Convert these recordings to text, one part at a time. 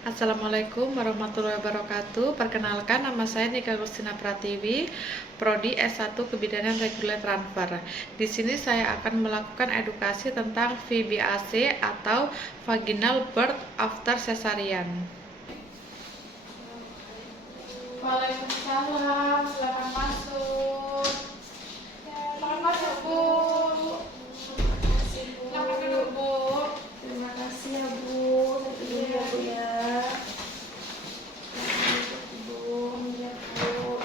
Assalamualaikum warahmatullahi wabarakatuh. Perkenalkan, nama saya Nika Gustina Pratiwi, Prodi S1 Kebidanan Reguler Transfer. Di sini saya akan melakukan edukasi tentang VBAC atau Vaginal Birth After Cesarean. Waalaikumsalam, silakan masuk. Silakan masuk, Bu. Silakan duduk, Bu. Terima kasih ya Bu. Satu dulu ya Bu ya. Bu, ya Bu.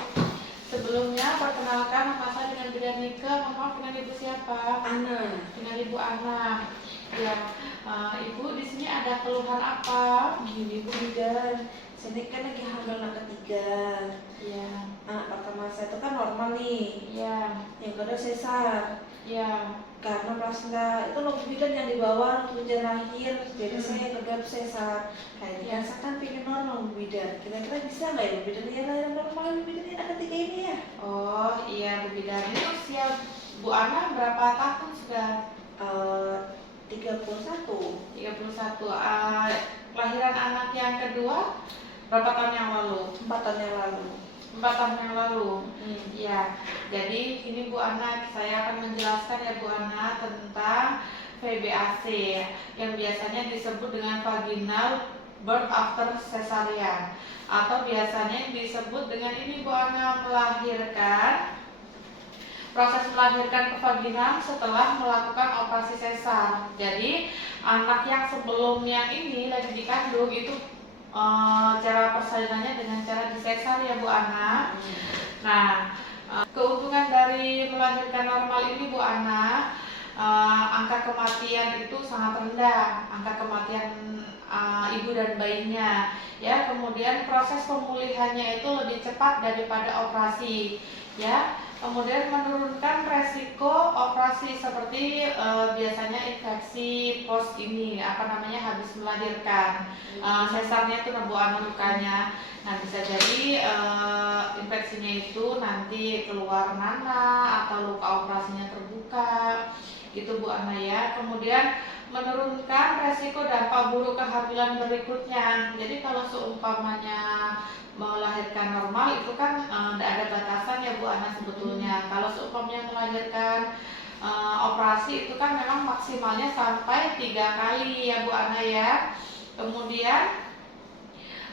Sebelumnya perkenalkan, nama saya dengan Bidan Nika. Mohon maaf, dengan Ibu siapa? Ana. Dengan Ibu Ana. Ya, Ibu di sini ada keluhan apa? Gini Bu Bidan, saya ini kan lagi hamil anak ketiga. Ya, Anak pertama saya itu kan normal nih. ya, Yang kedua sesar. ya. Karena plasenta itu loh Bu Bidan yang di bawah tujuan lahir. Jadi saya yang kedua sesar. Kayaknya saya kan pengen normal Bu Bidan. Kira-kira bisa nggak ya Bu Bidan ya lahir normal Bu Bidan anak ketiga ini ya? Oh iya, Bu Bidan. Ini usia Bu Ana berapa tahun sudah? 31. 31. Kelahiran anak yang kedua berapa tahun yang lalu? 4 tahun yang lalu. 4 tahun yang lalu. Ya, jadi ini Bu Ana, saya akan menjelaskan ya Bu Ana tentang VBAC yang biasanya disebut dengan vaginal birth after cesarean, atau biasanya disebut dengan ini Bu Ana, proses melahirkan ke vagina setelah melakukan operasi sesar. Jadi anak yang sebelumnya ini lagi dikandung itu cara persalinannya dengan cara disesar ya Bu Ana. Nah, keuntungan dari melahirkan normal ini Bu Ana, angka kematian itu sangat rendah, angka kematian ibu dan bayinya. Ya, kemudian proses pemulihannya itu lebih cepat daripada operasi. Ya, kemudian menurunkan resiko operasi seperti biasanya infeksi post ini habis melahirkan. Sesarnya itu Bu Ana lukanya. Nah, bisa jadi infeksinya itu nanti keluar nanah atau luka operasinya terbuka, gitu Bu Ana ya. Kemudian menurunkan resiko dampak buruk kehamilan berikutnya. Jadi kalau seumpamanya melahirkan normal itu kan tidak ada batasan ya Bu Ana sebetulnya. Kalau seumpamanya melahirkan operasi itu kan memang maksimalnya sampai 3 kali ya Bu Ana ya. Kemudian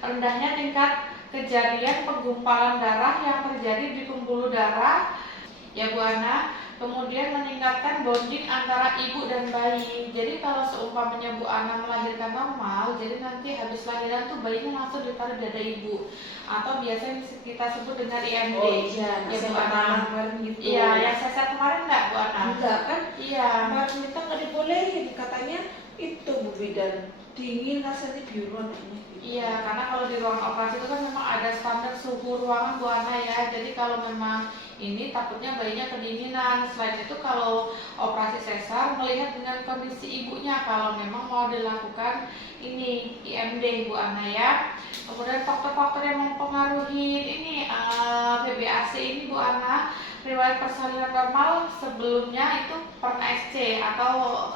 rendahnya tingkat kejadian penggumpalan darah yang terjadi di pembuluh darah ya Bu Ana. Kemudian meningkatkan bonding antara ibu dan bayi. Jadi kalau seumpamanya Bu Ana melahirkan normal, jadi nanti habis lahiran tuh bayinya langsung ditaruh di dada ibu, atau biasanya kita sebut dengan IMD. Oh iya, ya Bu Ana. kemarin gitu. Iya, yang sesar kemarin enggak Bu Ana? Enggak kan? Iya. Kemarin kita nggak dibolehin, katanya itu Bu Bidan dingin rasanya biruan ini. Iya, karena kalau di ruang operasi itu kan memang ada standar suhu ruangan Bu Ana ya. Jadi kalau memang ini takutnya bayinya kedinginan. Selain itu kalau operasi sesar melihat dengan kondisi ibunya kalau memang mau dilakukan ini IMD Bu Ana ya. Kemudian faktor-faktor yang mempengaruhi ini VBAC ini Bu Ana, riwayat persalinan normal sebelumnya itu pernah SC atau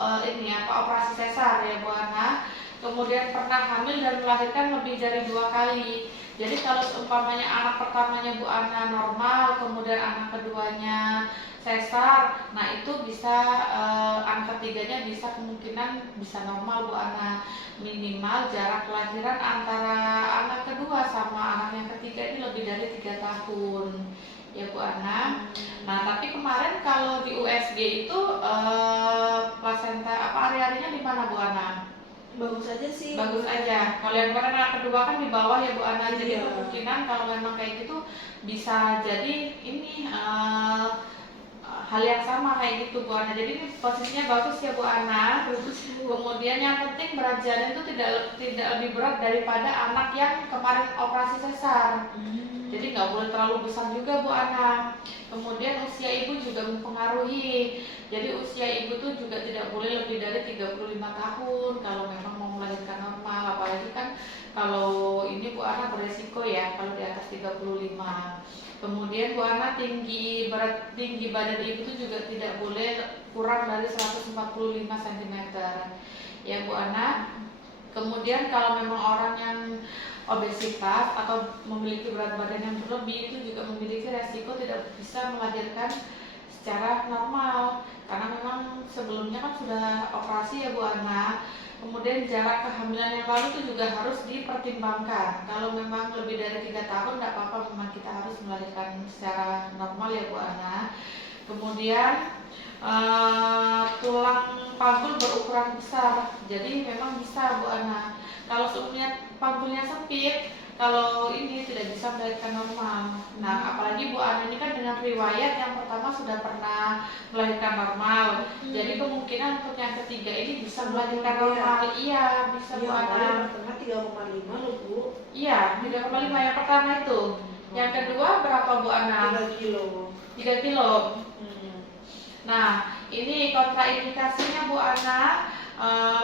operasi sesar ya Bu Ana. Kemudian pernah hamil dan melahirkan lebih dari 2 kali. Jadi kalau seumpamanya anak pertamanya Bu Ana normal, kemudian anak keduanya sesar, nah itu bisa anak ketiganya bisa kemungkinan bisa normal Bu Ana. Minimal jarak kelahiran antara anak kedua sama anak yang ketiga ini lebih dari 3 tahun ya Bu Ana. Nah tapi kemarin kalau di USG itu plasenta area-areanya di mana Bu Ana? Bagus aja sih. Bagus aja. Kalau yang kemarin anak kedua kan di bawah ya Bu Ana. Jadi Iya. kemungkinan kalau memang kayak gitu bisa jadi ini hal yang sama kayak gitu Bu Ana. Jadi ini posisinya bagus ya Bu Ana. Bagus Bu. Kemudian yang penting berat janin itu tidak lebih berat daripada anak yang kemarin operasi sesar. Jadi nggak boleh terlalu besar juga Bu Ana. Kemudian usia ibu juga mempengaruhi. Jadi usia ibu tuh juga tidak boleh lebih dari 35 tahun kalau memang mau melahirkan normal. Apalagi kan kalau ini Bu Ana beresiko ya kalau di atas 35. Kemudian Bu Ana tinggi badan ibu itu juga tidak boleh kurang dari 145 cm ya Bu Ana. Kemudian Kemudian kalau memang orang yang obesitas atau memiliki berat badan yang berlebih itu juga memiliki resiko tidak bisa melahirkan secara normal karena memang sebelumnya kan sudah operasi ya Bu Ana. Kemudian jarak kehamilan yang lalu itu juga harus dipertimbangkan. Kalau memang lebih dari 3 tahun tidak apa-apa, memang kita harus melahirkan secara normal ya Bu Ana. Kemudian tulang panggul berukuran besar, jadi memang bisa Bu Ana. Kalau sebelumnya panggulnya sempit, kalau ini tidak bisa melahirkan normal. Nah, apalagi Bu Ana ini kan dengan riwayat yang pertama sudah pernah melahirkan normal. Jadi kemungkinan untuk yang ketiga ini bisa melahirkan normal. Iya, bisa Bu Ana. Pertama 3,5 loh Bu. Iya, 3,5 yang pertama itu. Yang kedua berapa Bu Ana? 3 kilo. 3 kilo. Nah, ini kontraindikasinya Bu Ana,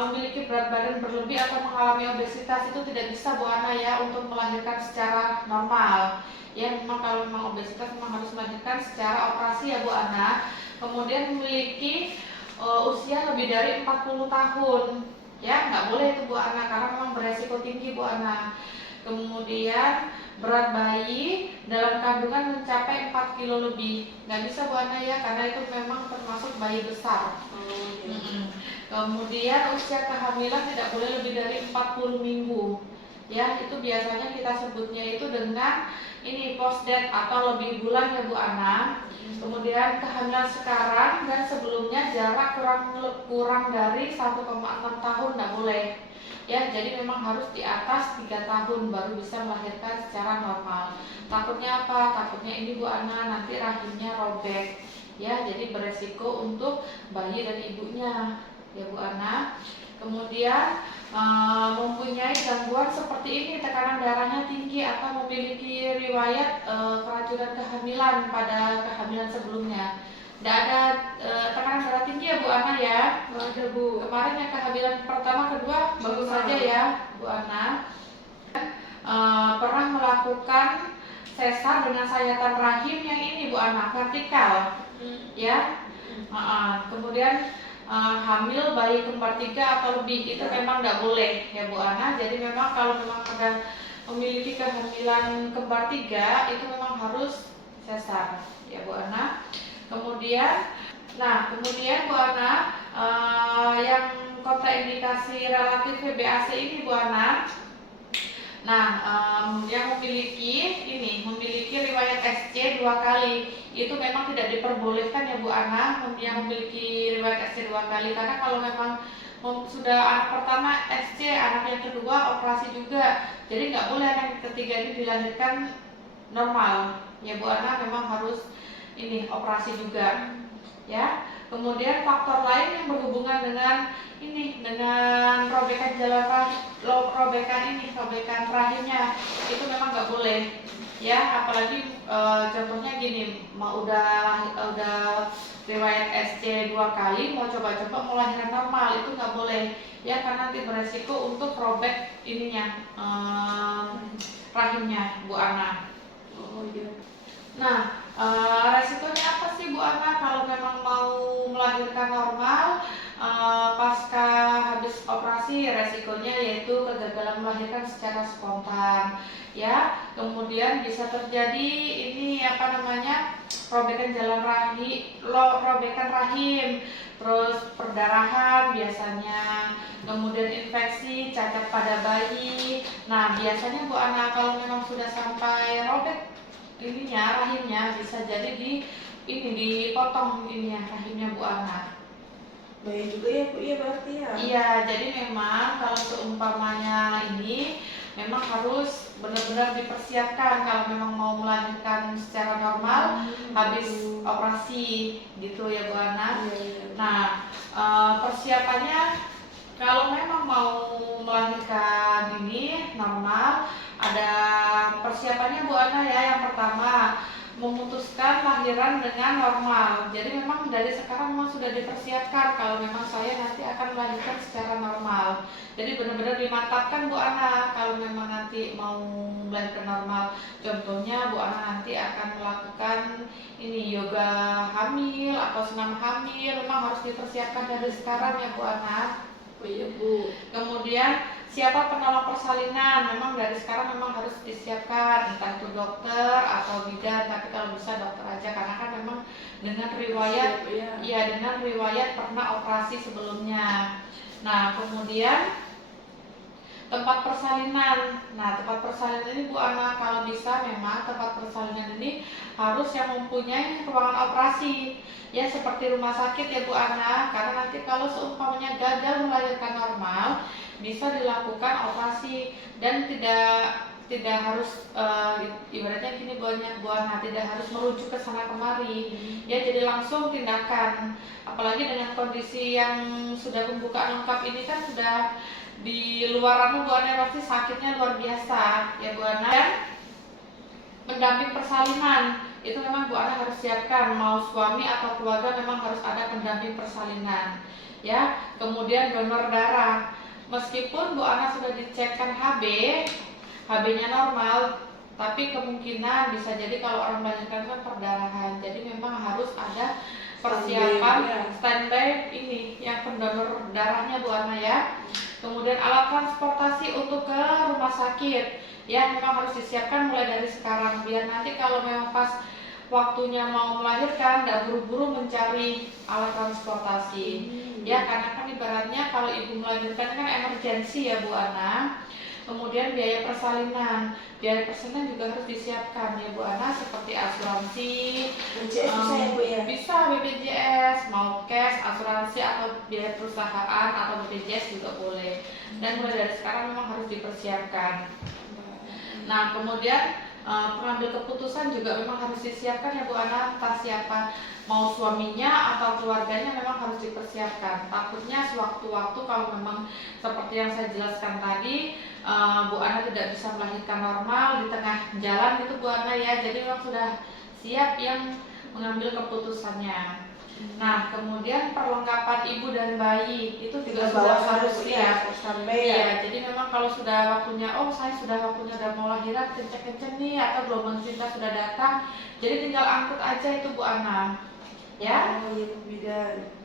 memiliki berat badan berlebih atau mengalami obesitas itu tidak bisa Bu Ana ya untuk melahirkan secara normal. Ya, memang kalau memang obesitas memang harus melahirkan secara operasi ya Bu Ana. Kemudian memiliki usia lebih dari 40 tahun. Ya, nggak boleh itu Bu Ana karena memang beresiko tinggi Bu Ana. Kemudian berat bayi dalam kandungan mencapai 4 kilo lebih. Nggak bisa Bu Ana ya, karena itu memang termasuk bayi besar. Kemudian usia kehamilan tidak boleh lebih dari 40 minggu. Ya, itu biasanya kita sebutnya itu dengan ini post-date atau lebih bulan ya Bu Ana. Kemudian kehamilan sekarang dan sebelumnya jarak kurang dari 1,6 tahun tidak boleh. Ya, jadi memang harus di atas 3 tahun baru bisa melahirkan secara normal. Takutnya apa? Takutnya ini Bu Ana nanti rahimnya robek. Ya, jadi beresiko untuk bayi dan ibunya. Ya Bu Ana. Kemudian mempunyai gangguan seperti ini, tekanan darahnya tinggi atau memiliki riwayat keracunan kehamilan pada kehamilan sebelumnya. Tidak ada tekanan darah tinggi ya Bu Ana ya? Nggak ada Bu. Kemarin yang kehamilan pertama kedua bagus saja ya Bu Ana. Pernah melakukan sesar dengan sayatan rahim yang ini Bu Ana, vertikal ya. Kemudian hamil bayi kembar 3 atau lebih itu memang tidak boleh ya Bu Ana. Jadi memang kalau memang ada memiliki kehamilan kembar 3 itu memang harus sesar ya Bu Ana. Kemudian Bu Ana, yang kontraindikasi relatif VBAC ini Bu Ana. Nah, yang memiliki riwayat SC 2 kali itu memang tidak diperbolehkan ya Bu Ana yang memiliki riwayat SC 2 kali, karena kalau memang sudah anak pertama SC, anak yang kedua operasi juga, jadi nggak boleh anak yang ketiga ini dilahirkan normal ya Bu Ana, memang harus ini operasi juga ya. Kemudian faktor lain yang berhubungan dengan robekan robekan rahimnya itu memang nggak boleh ya. Apalagi contohnya gini, mau udah riwayat SC 2 kali mau coba-coba melahirkan normal itu nggak boleh ya, karena nanti beresiko untuk robek rahimnya Bu Ana. Nah, resikonya apa sih Bu Ana kalau memang mau melahirkan normal? Pasca habis operasi resikonya yaitu kegagalan melahirkan secara spontan ya. Kemudian bisa terjadi robekan rahim, terus perdarahan biasanya, kemudian infeksi, cacat pada bayi. Nah, biasanya Bu Ana kalau memang sudah sampai robek rahimnya bisa jadi dipotong rahimnya Bu Ana. Baik juga ya Bu ya berarti ya. Iya, jadi memang kalau seumpamanya ini memang harus benar-benar dipersiapkan kalau memang mau melahirkan secara normal habis operasi gitu ya Bu Ana. Nah, persiapannya kalau memang mau melahirkan ini normal, ada persiapannya Bu Ana ya. Yang pertama, memutuskan lahiran dengan normal. Jadi memang dari sekarang memang sudah dipersiapkan kalau memang saya nanti akan melahirkan secara normal. Jadi benar-benar dimantapkan Bu Ana kalau memang nanti mau melahirkan normal. Contohnya Bu Ana nanti akan melakukan yoga hamil atau senam hamil, memang harus dipersiapkan dari sekarang ya Bu Ana. Oh iya Bu. Kemudian siapa penolong persalinan, memang dari sekarang memang harus disiapkan, entah itu dokter atau bidan, tapi kalau bisa dokter aja karena kan memang dengan riwayat, ya dengan riwayat pernah operasi sebelumnya. Nah kemudian tempat persalinan. Nah, tempat persalinan ini Bu Ana, kalau bisa memang tempat persalinan ini harus yang mempunyai ruangan operasi. Ya seperti rumah sakit ya Bu Ana, karena nanti kalau seumpamanya gagal melahirkan normal, bisa dilakukan operasi dan tidak harus ibaratnya gini Bu Ana, tidak harus merujuk ke sana kemari. Ya jadi langsung tindakan. Apalagi dengan kondisi yang sudah pembukaan lengkap ini kan sudah di luar Bu Ana pasti sakitnya luar biasa ya Bu Ana. Dan pendamping persalinan itu memang Bu Ana harus siapkan, mau suami atau keluarga memang harus ada pendamping persalinan ya. Kemudian donor darah, meskipun Bu Ana sudah dicekkan HB-nya normal, tapi kemungkinan bisa jadi kalau orang melahirkan kan perdarahan, jadi memang harus ada persiapan standby ini yang pendonor darahnya Bu Ana ya. Kemudian alat transportasi untuk ke rumah sakit ya memang harus disiapkan mulai dari sekarang, biar nanti kalau memang pas waktunya mau melahirkan nggak buru-buru mencari alat transportasi ya, karena kan ibaratnya kalau ibu melahirkan kan emergensi ya Bu Ana. Kemudian biaya persalinan juga harus disiapkan ya Bu Ana, seperti asuransi, BPJS bisa ya Bu ya? Bisa BPJS, mau cash, asuransi atau biaya perusahaan atau BPJS juga boleh. Dan mulai dari sekarang memang harus dipersiapkan. Nah kemudian pengambil keputusan juga memang harus disiapkan ya Bu Ana, entah siapa, mau suaminya atau keluarganya memang harus dipersiapkan. Takutnya sewaktu-waktu kalau memang seperti yang saya jelaskan tadi, Bu Ana tidak bisa melahirkan normal di tengah jalan gitu Bu Ana ya, jadi memang sudah siap yang mengambil keputusannya. Nah kemudian perlengkapan ibu dan bayi itu juga sudah harus siap sampai ya. Jadi memang kalau sudah waktunya, saya sudah waktunya udah mau lahiran, kenceng-kenceng nih atau gelombang cinta sudah datang, jadi tinggal angkut aja itu Bu Ana ya.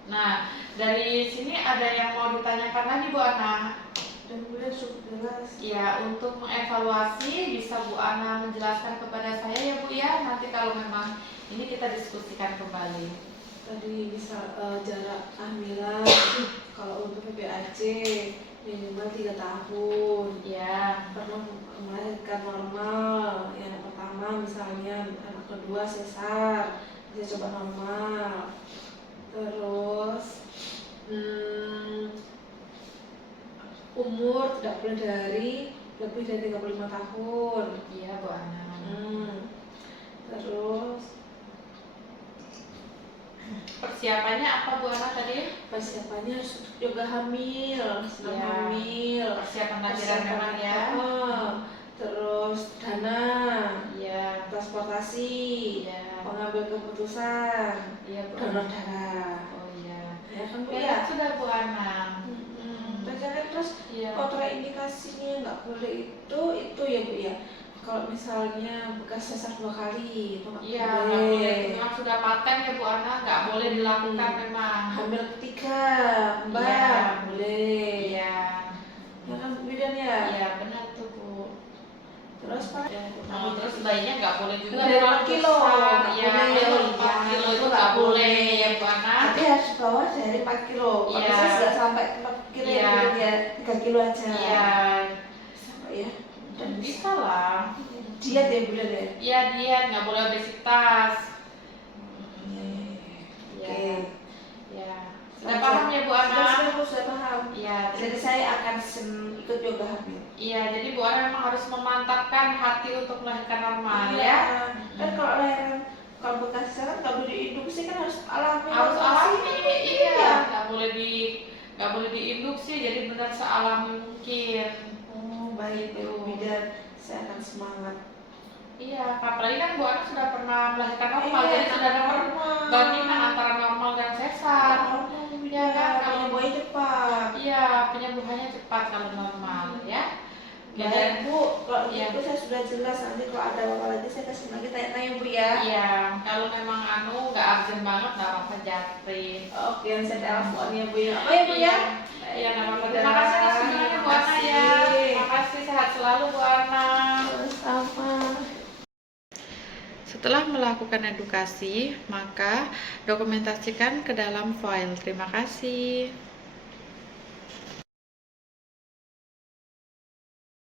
Nah dari sini ada yang mau ditanyakan lagi Bu Ana? Dan kemudian cukup jelas. Ya, untuk mengevaluasi bisa Bu Ana menjelaskan kepada saya ya Bu ya. Nanti kalau memang ini kita diskusikan kembali. Tadi bisa jarak kehamilan kalau untuk PPAC minimal 3 tahun. Ya. Pernah melahirkan normal. Yang pertama misalnya, anak kedua sesar, bisa coba normal. Terus umur tidak boleh lebih dari 35 tahun. Iya Bu Ana. Terus persiapannya apa Bu Ana tadi? Persiapannya harus juga hamil, hamil. Persiapan lahiran memang ya. Terus dana, ya. Transportasi, ya. Pengambil keputusan, ya, donor darah. Oh iya. Ya kan Bu Ya, ya? sudah Bu Ana. Terus kontraindikasinya nggak boleh itu ya Bu ya. Kalau misalnya bekas sesar 2 kali itu nggak boleh. Memang sudah paten ya Bu Ana, nggak boleh dilakukan memang. Hamil ketiga, Mbak, boleh. Iya. Ya kan Bu Bidan ya? Iya benar tuh Bu. Terus Pak? Terus bayinya nggak boleh juga. Dari 4 kilo. Iya, 4 kilo itu nggak boleh ya Bu Ana. Tapi harus bawa dari 4 kilo. Kalau bisa nggak sampai 4 kilo ya, 3 kilo aja. Iya. Sampai ya. Dan bisa lah. Diet ya Bu ya? Iya diet, nggak boleh obesitas. Oke. Ya. Sudah paham ya Bu Ana? Sudah paham. Iya. Jadi saya akan ikut yoga hamil. Iya, jadi Bu Ana memang harus memantapkan hati untuk melahirkan normal ya. Kan kalau lahiran, kalau bekas sesar nggak boleh diinduksi kan harus alami. Harus alami, iya. Nggak boleh diinduksi, jadi benar sealami mungkin. Baik Bu Bidan, saya akan semangat. Iya, apalagi kan Bu Ana sudah pernah melahirkan normal, jadi sudah ada perbandingan antara normal dan sesar. Iya kan, penyembuhannya cepat. Iya, penyembuhannya cepat kalau normal ya. Baik Bu, kalau itu saya sudah jelas, nanti kalau ada apa-apa lagi saya kasih lagi tanya-tanya Bu ya. Iya, kalau memang nggak urgent banget nggak apa-apa japri. Oke, saya telepon ya Bu ya. Oh ya Bu ya. Iya, nggak apa-apa. Terima kasih atas semuanya Bu Bu Ana ya. Makasih, sehat selalu Bu Ana. Sama. Setelah melakukan edukasi, maka dokumentasikan ke dalam file. Terima kasih.